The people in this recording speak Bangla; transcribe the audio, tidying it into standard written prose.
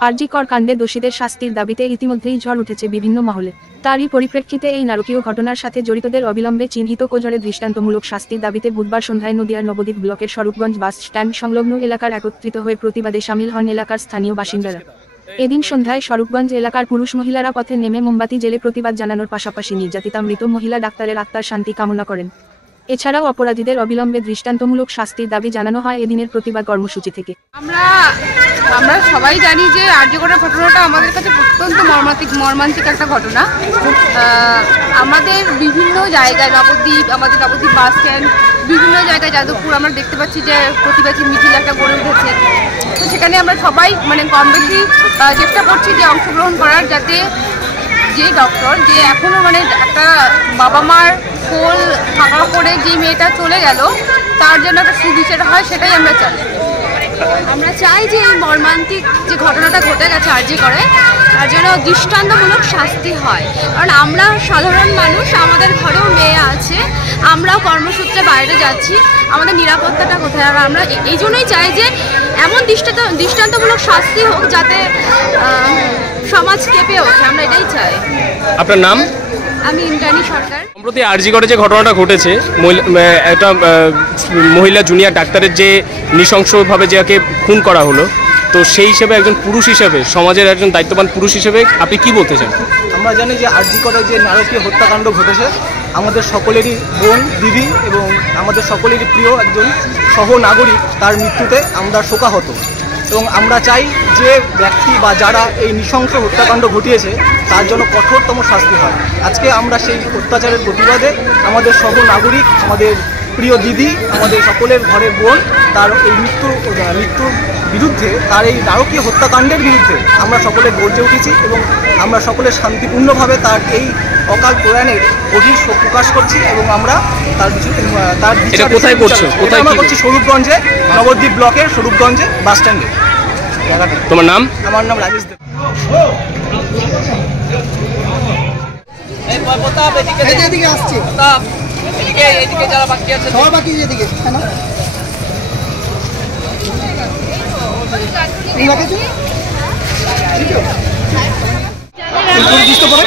আরজি কর কাণ্ডে দোষীদের শাস্তির দাবিতে ইতিমধ্যেই ঝড় উঠেছে বিভিন্ন মহলে। তারই পরিপ্রেক্ষিতে এই নারকীয় ঘটনার সাথে জড়িতদের অবিলম্বে চিহ্নিত কোজরে দৃষ্টান্তমূলক শাস্তির দাবিতে বুধবার সন্ধ্যায় নদিয়ার নবদ্বীপ ব্লকের স্বরূপগঞ্জ বাস স্ট্যান্ড সংলগ্ন এলাকার একত্রিত হয়ে প্রতিবাদে শামিল হন এলাকার স্থানীয় বাসিন্দারা। এদিন সন্ধ্যায় স্বরূপগঞ্জ এলাকার পুরুষ মহিলারা পথে নেমে মোমবাতি জেলে প্রতিবাদ জানানোর পাশাপাশি নির্যাতিতা মৃত মহিলা ডাক্তারের আত্মার শান্তি কামনা করেন। এছাড়াও অপরাধীদের অবিলম্বে দৃষ্টান্তমূলক শাস্তির দাবি জানানো হয় এদিনের প্রতিবাদ কর্মসূচি থেকে। আমরা সবাই জানি যে আরজি করের ঘটনাটা আমাদের কাছে অত্যন্ত মর্মান্তিক একটা ঘটনা। আমাদের বিভিন্ন জায়গায় আমাদের নবদ্বীপ বাস স্ট্যান্ড, বিভিন্ন জায়গায় যাদবপুর আমরা দেখতে পাচ্ছি যে প্রতিবাদী মিছিল একটা গড়ে উঠেছে। তো সেখানে আমরা সবাই কম বেশি চেষ্টা করছি যে অংশগ্রহণ করার, যাতে যে ডক্টর যে এখনও একটা বাবা মার কোল ফাঁকা করে যে মেয়েটা চলে গেল, তার জন্য একটা সুবিচার হয়, সেটাই আমরা চাই যে এই মর্মান্তিক যে ঘটনাটা ঘটে গেছে আরজি করে, তার জন্য দৃষ্টান্তমূলক শাস্তি হয়। কারণ আমরা সাধারণ মানুষ, আমাদের ঘরেও মেয়ে আছে, আমরাও কর্মসূত্রে বাইরে যাচ্ছি, আমাদের নিরাপত্তাটা কোথায়? আর আমরা এই জন্যই চাই যে এমন দৃষ্টান্তমূলক শাস্তি হোক যাতে সমাজ কেঁপে ওঠে, আমরা এটাই চাই। আপনার নাম? আমি ইন্দ্রাণী সরকার। সম্প্রতি আরজি করে যে ঘটনাটা ঘটেছে, একটা মহিলা জুনিয়র ডাক্তারের যে নৃশংসভাবে যাকে খুন করা হলো, তো সেই হিসেবে একজন পুরুষ হিসেবে, সমাজের একজন দায়িত্ববান পুরুষ হিসেবে আপনি কি বলতে চান? আমরা জানি যে আরজি করে যে নারকীয় হত্যাকাণ্ড ঘটেছে, আমাদের সকলেরই বোন, দিদি এবং আমাদের সকলেরই প্রিয় একজন সহনাগরিক, তার মৃত্যুতে আমরা শোকাহত। এবং আমরা চাই যে ব্যক্তি বা যারা এই নৃশংস হত্যাকাণ্ড ঘটিয়েছে তার জন্য কঠোরতম শাস্তি হয়। আজকে আমরা সেই অত্যাচারের প্রতিবাদে আমাদের সহনাগরিক, আমাদের প্রিয় দিদি, আমাদের সকলের ঘরের বোন, তার এই মৃত্যুর বিরুদ্ধে, তার এই নারকীয় হত্যাকাণ্ডের বিরুদ্ধে আমরা সকলে গর্জে উঠেছি এবং আমরা সকলে শান্তিপূর্ণভাবে তার এই অকাল প্রয়াণের গভীর শোক প্রকাশ করছি। এবং আমরা তার কোথায় করছি? আমরা করছি স্বরূপগঞ্জে, নবদ্বীপ ব্লকের স্বরূপগঞ্জে বাস স্ট্যান্ডে। তোমার নাম? আমার নাম রাজেশ দেব। যারা বাকি আছে সবার বাকি এদিকে কেন সবাই